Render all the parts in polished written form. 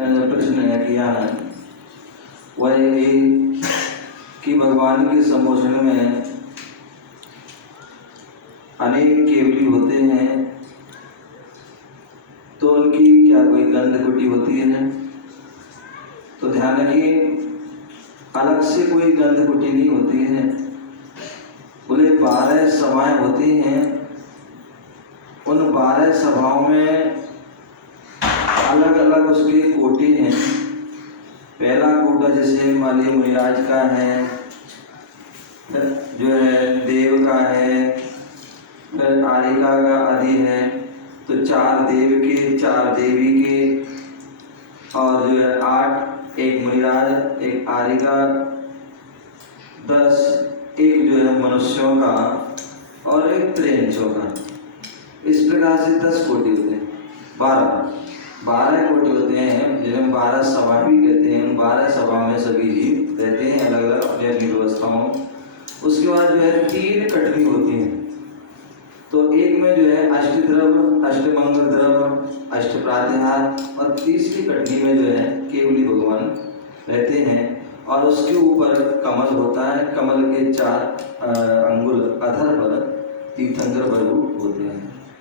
प्रश्न किया है वह ये कि भगवान के संबोधन में अनेक केवली होते हैं, तो उनकी क्या कोई गंध कुटी होती है? तो ध्यान रखिए, अलग से कोई गंध कुटी नहीं होती है। बोले 12 सभाएं होती हैं, उन 12 सभाओं में अलग अलग उसके कोटि हैं। पहला कोटा जैसे माली मुनिराज का है, जो है देव का है, फिर आरिका का आदि है, तो 4 देव के, 4 देवी के, और जो है 8, एक मुनिराज, एक आरिका, 10 एक जो है मनुष्यों का, और एक त्रियंचों का। इस प्रकार से 10 कोटि होते हैं। 12 कोटि होते हैं, जिन्हें 12 सभा भी कहते हैं। उन 12 सभा में सभी जीव रहते हैं अलग अलग अपनी अपनी व्यवस्थाओं। उसके बाद जो है 3 कटनी होती हैं। तो एक में जो है अष्टद्रव्य, अष्टमंगल द्रव्य, अष्टप्रातिहार, और तीसरी कटनी में जो है केवली भगवान रहते हैं। और उसके ऊपर कमल होता है, कमल के 4 अंगुल अधर पर तीर्थंकर प्रभु होते हैं।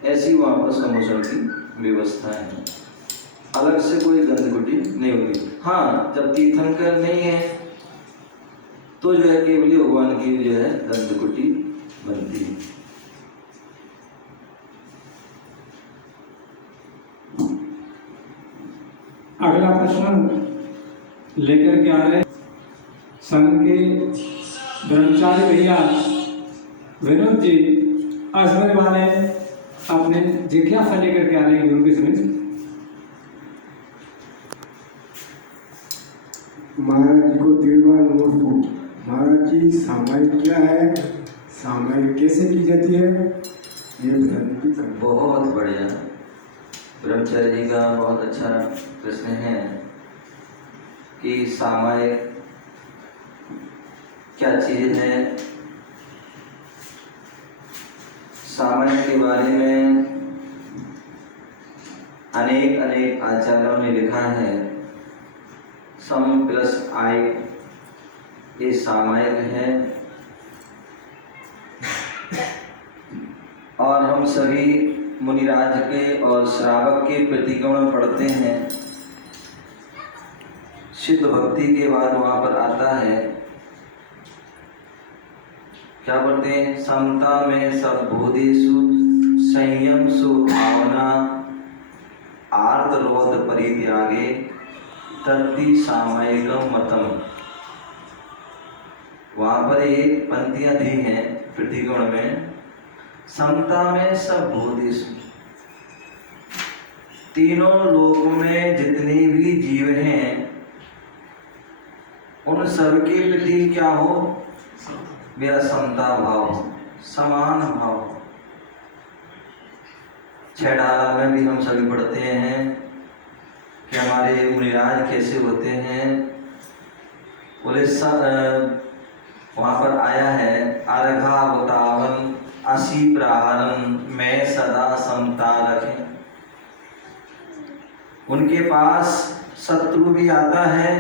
ऐसी वहाँ पर समोषण की व्यवस्था है, अलग से कोई गंधकुटी नहीं होती। हाँ, जब तीर्थंकर नहीं है तो जो है केवली भगवान की जो है गंधकुटी बनती है। अगला प्रश्न लेकर के आ रहे संघ के ब्रह्मचारी भैया विनोद जी। अजमेर वाले अपने जिज्ञासा लेकर के आ रहे हैं गुरु के समक्ष। महाराज जी को दीर्घान नमस्कार। महाराज जी, सामायिक क्या है, सामायिक कैसे की जाती है, ये बताने की कर। बहुत बढ़िया, ब्रह्मचारी जी का बहुत अच्छा प्रश्न है कि सामायिक क्या चीज़ है। सामायिक के बारे में अनेक अनेक आचार्यों ने लिखा है। सम प्लस आई ये सामायिक है, और हम सभी मुनिराज के और श्रावक के प्रतिगमन पढ़ते हैं। सिद्ध भक्ति के बाद वहाँ पर आता है, क्या पढ़ते हैं? समता में सब भूतेषु संयम सुभावना आर्त रोध परित्यागे तत्ति सामायिकम मतम। वहाँ पर एक पंक्तियाँ दी हैं प्रतिगमन में, समता में सब भूतेषु, तीनों लोक में जितने भी जीव हैं उन सबके प्रति क्या हो? मेरा समता भाव हो, समान भाव हो। 6 में भी हम सभी पढ़ते हैं कि हमारे मुनिराज कैसे होते हैं। बोले सब वहाँ पर आया है, अर्घावतावन असी प्रहरन में सदा समता रखें। उनके पास शत्रु भी आता है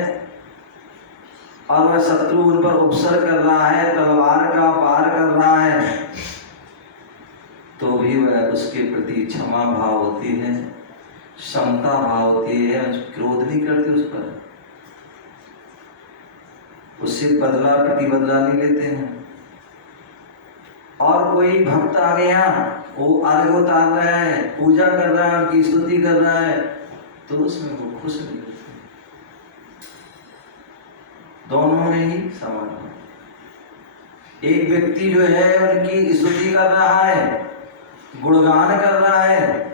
और वह शत्रु उन पर उपसर कर रहा है, तलवार का पार कर रहा है, तो भी वह उसके प्रति क्षमा भाव होती है, समता भाव होती है, क्रोध नहीं करती उस पर, उससे बदला प्रतिबदला नहीं लेते हैं। और कोई भक्त आ गया, वो अर्घ उतार रहा है, पूजा कर रहा है, उनकी स्तुति कर रहा है, तो उसमें वो खुश नहीं होते। दोनों में ही समान है। एक व्यक्ति जो है उनकी स्तुति कर रहा है, गुणगान कर रहा है,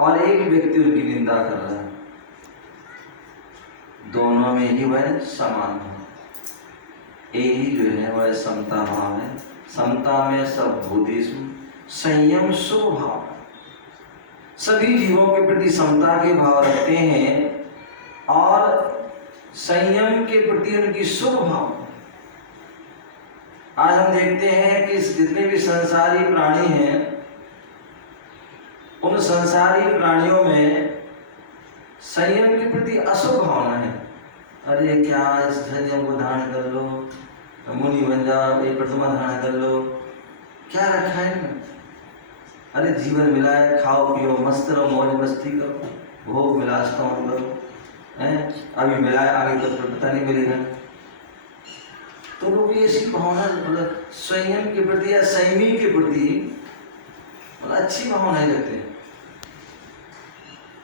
और एक व्यक्ति उनकी निंदा कर रहा है, दोनों में ही वह समान है। यही जो है वह समता भाव है। समता में सब भूतेषु संयम स्वभाव, सभी जीवों के प्रति समता के भाव रखते हैं और संयम के प्रति उनकी शुभ भाव। आज हम देखते हैं कि जितने भी संसारी प्राणी हैं, उन संसारी प्राणियों में संयम के प्रति अशुभ भावना है। अरे क्या इस संयम को धारण कर लो, मुनि बन जाओ, ये प्रतिमा धारण कर लो, क्या रखा है इनमें? अरे जीवन मिला है, खाओ पियो मस्त रहो, मौज मस्ती करो, भोग विलास कौन करो, हैं? अभी मिला है, आगे तो पता नहीं मिलेगा। तो लोग ऐसी भावना मतलब संयम के प्रति या संयमी के प्रति मतलब अच्छी भावनाएं रखते हैं।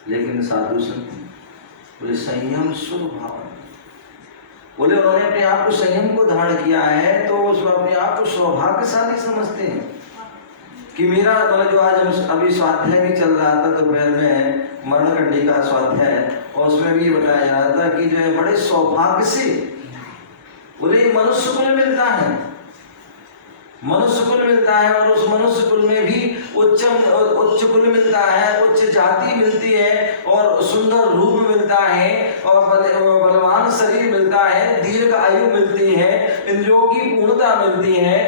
लेकिन साधु संत बोले संयम शुभ भावना, बोले उन्होंने अपने आप को संयम को धारण किया है तो उस अपने आप को सौभाग्यशाली समझते हैं कि मेरा मतलब जो आज हम अभी स्वाध्याय भी चल रहा था दोपहर में, मरणकंडी का स्वाध्याय, और उसमें भी ये बताया जा रहा था कि जो है बड़े सौभाग्य से बोले मनुष्य कुल मिलता है, मनुष्य कुल मिलता है, और उस मनुष्य कुल में भी उच्च कुल मिलता है, उच्च जाति मिलती है, और सुंदर रूप मिलता है, और बलवान शरीर मिलता है, दीर्घ आयु मिलती है, इंद्रियों की पूर्णता मिलती है,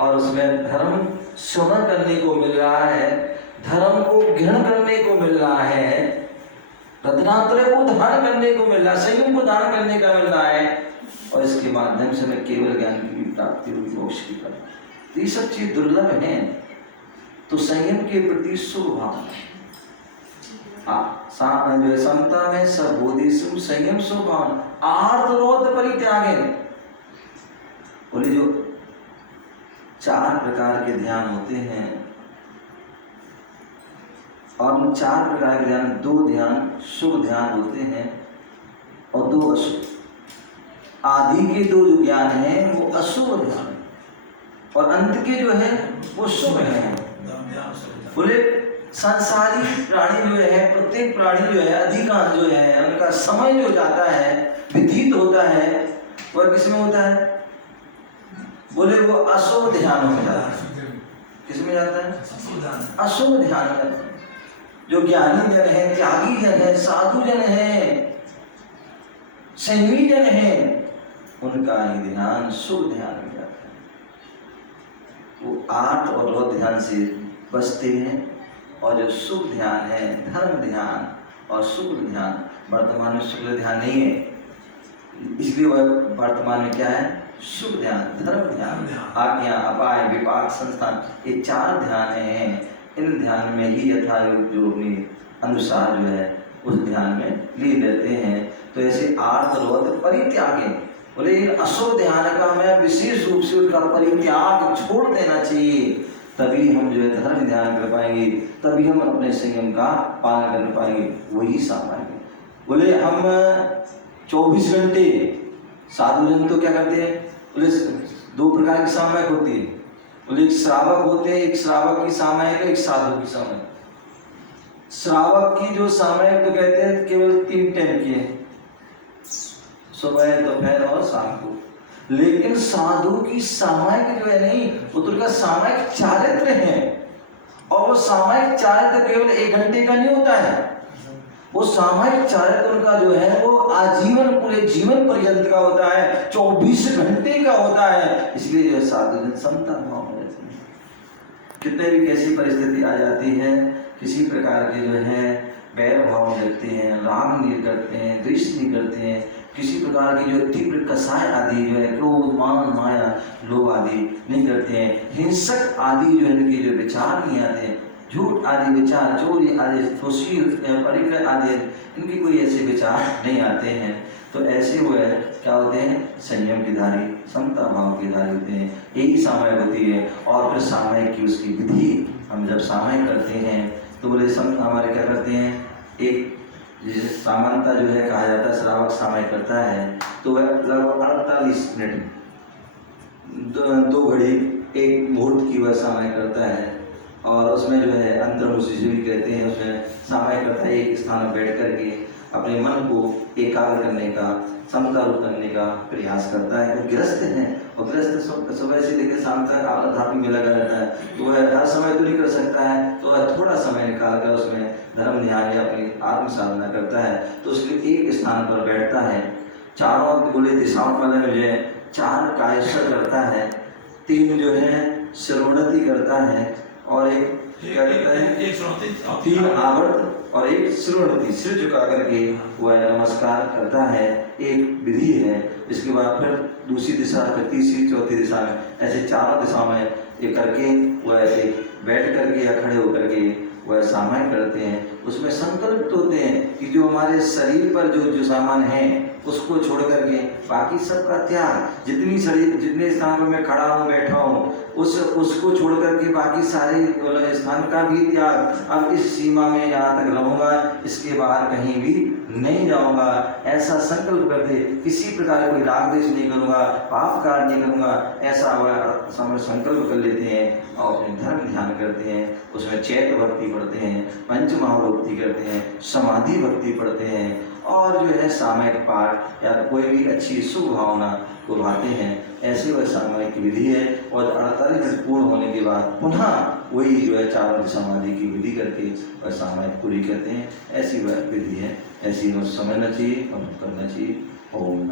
और उसमें धर्म श्रवण करने को मिल रहा है, धर्म को ग्रहण करने को मिल रहा है, रत्नात्रय को धारण करने को मिल रहा है, संयम को धारण करने का मिल रहा है, और इसके माध्यम से मैं केवल ज्ञान की भी प्राप्ति हुई, मोक्ष की प्राप्ति। ये सब चीज दुर्लभ है। तो संयम के प्रति शुभ भावना, जो है समता में सबोधि संयम शुभ भावना, आर्तरोध परित्यागे। बोले जो 4 प्रकार के ध्यान होते हैं, और उन 4 प्रकार के ध्यान 2 ध्यान शुभ ध्यान होते हैं और 2 अशुभ। आदि के 2 जो ज्ञान है वो अशुभ ध्यान है, और अंत के जो है वो शुभ है। बोले संसारी प्राणी जो है, प्रत्येक प्राणी जो है, अधिकांश जो है उनका समय जो जाता है, व्यतीत होता है, वह किसमें होता है? बोले वो अशुभ ध्यान हो जाता है। किसमें जाता है? अशुभ ध्यान में। जो ज्ञानी जन है, त्यागी जन है, साधु जन है, संयमी जन है, उनका ही ध्यान शुभ ध्यान में जाता है। वो 8 और 9 ध्यान से बचते हैं, और जो शुभ ध्यान है, धर्म ध्यान और शुक्ल ध्यान, वर्तमान में शुक्ल ध्यान नहीं है, इसलिए वह वर्तमान में क्या है? शुभ ध्यान, धर्म ध्यान, आज्ञा, अपाय, विपाक, संस्थान, ये 4 ध्यान हैं। इन ध्यान में ही यथायोग जो अपने अनुसार जो है उस ध्यान में लीन रहते हैं। तो ऐसे आर्तरोध परित्यागे, बोले अशुभ ध्यान का हमें विशेष रूप से उनका परित्याग छोड़ देना चाहिए, तभी हम जो है धर्म ध्यान कर पाएंगे, तभी हम अपने संयम का पालन कर पाएंगे, वही सामान्य। बोले हम 24 घंटे, साधु जन तो क्या करते हैं? बोले 2 प्रकार की सामायिक होती है। बोले एक श्रावक होते हैं, एक श्रावक की सामायिक, एक साधु की सामायिक। श्रावक की जो सामायिक तो कहते हैं केवल 3 टाइम की है, सुबह, दोपहर और शाम को। लेकिन साधु की सामायिक जो है नहीं, वो तो उनका सामायिक चारित्र है, और वो सामायिक चारित्र केवल 1 घंटे का नहीं होता है, वो सामायिक चारित्र उनका जो है वो आजीवन, पूरे जीवन पर्यंत का होता है, 24 घंटे का होता है। इसलिए जो साधु जन समता भाव में रहते हैं। कितने भी कैसी परिस्थिति आ जाती है, किसी प्रकार के जो है वैर भाव में रहते हैं, राग नहीं करते हैं, द्वेष नहीं करते हैं, किसी प्रकार की जो तीव्र कसाय आदि जो है, क्रोध, मान, माया, लोभ आदि नहीं करते हैं, हिंसक आदि जो है इनके जो विचार नहीं आते हैं, झूठ आदि विचार, चोरी आदि, फुसी, परिकर आदि, इनके कोई ऐसे विचार नहीं आते हैं। तो ऐसे वो है क्या होते हैं? संयम के धारी, समता भाव के धारी होते हैं। यही सामायिक होती है। और फिर सामायिक की उसकी विधि, हम जब सामायिक करते हैं तो बोले हमारे क्या करते हैं, एक जैसे सामान्यता जो है कहा जाता है, श्रावक सामायिक करता है तो वह लगभग 48 मिनट, 2 घड़ी, 1 मुहूर्त की वह सामायिक करता है, और उसमें जो है अंतर्मुषि भी कहते हैं, उसमें सामायिक करता है, एक स्थान पर बैठ करके अपने मन को एकाग्र करने का, समतारूप करने का प्रयास करता है। वो गृहस्थ हैं, और गृहस्थ सुबह से लेकर शाम तक आध्यात्म में लगा रहता है, तो वह हर समय तो नहीं कर सकता है, तो वह थोड़ा समय निकाल कर उसमें धर्म ध्यान या अपनी आत्म साधना करता है। तो उसके एक स्थान पर बैठता है, चारों बोले दिशाओं वाले में जो है 4 कायस्थ करता है, 3 जो है श्रोणति करता है, और एक क्या करता है 3 आवर्त और एक श्रोणति, सिर झुका करके वह नमस्कार करता है, एक विधि है। इसके बाद फिर दूसरी दिशा, फिर तीसरी, चौथी दिशा में, ऐसे चारों दिशा में ये करके वह एक बैठ करके या खड़े होकर के वह सामायिक करते हैं। उसमें संकल्पित होते हैं कि जो हमारे शरीर पर जो सामान है उसको छोड़ करके बाकी सबका त्याग, जितने स्थान पर मैं खड़ा हूँ, बैठा हूँ, उसको छोड़ करके बाकी सारे स्थान का भी त्याग। अब इस सीमा में यहाँ तक रहूँगा, इसके बाहर कहीं भी नहीं जाऊँगा, ऐसा संकल्प करते। किसी प्रकार कोई राग द्वेष नहीं करूँगा, पाप कार्य नहीं करूँगा, ऐसा वह समय संकल्प कर लेते हैं और अपने धर्म ध्यान करते हैं। उसमें चैत्य भक्ति पढ़ते हैं, पंच महाभक्ति करते हैं, समाधि भक्ति पढ़ते हैं और जो है सामयिक पाठ या कोई भी अच्छी शुभ भावना को भाते हैं। ऐसी वह सामयिक विधि है। और 48 मिनट पूर्ण होने के बाद पुनः वही जो है चारों समाधि की विधि करके वह सामयिक पूरी करते हैं। ऐसी वह विधि है, ऐसी हमें समझना चाहिए और करना चाहिए। ओम